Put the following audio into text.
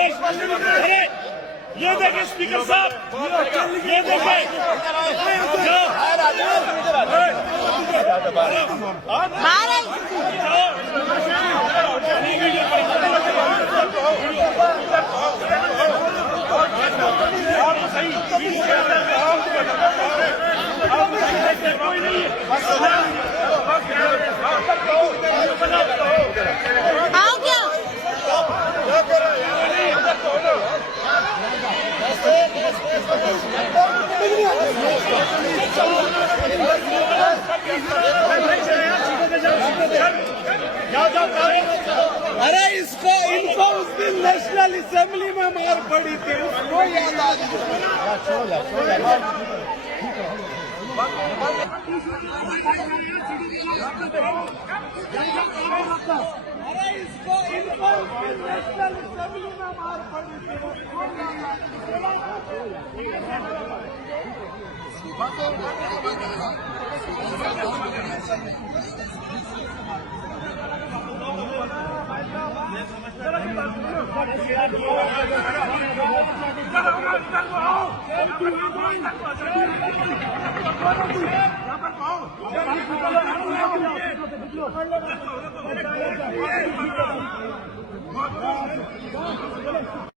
अरे ये देखिए स्पीकर साहब, ये देखिए आओ क्या अरे इनको उस दिन नेशनल असेंबली में मार पड़ी थी, उसको याद आ अरे इनको उस दिन नेशनल असेंबली में मार पड़ी थी, उसको याद